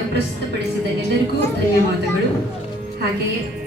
ಪ್ರಸ್ತುತಪಡಿಸಿದ ಎಲ್ಲರಿಗೂ ಧನ್ಯವಾದಗಳು. ಹಾಗೆಯೇ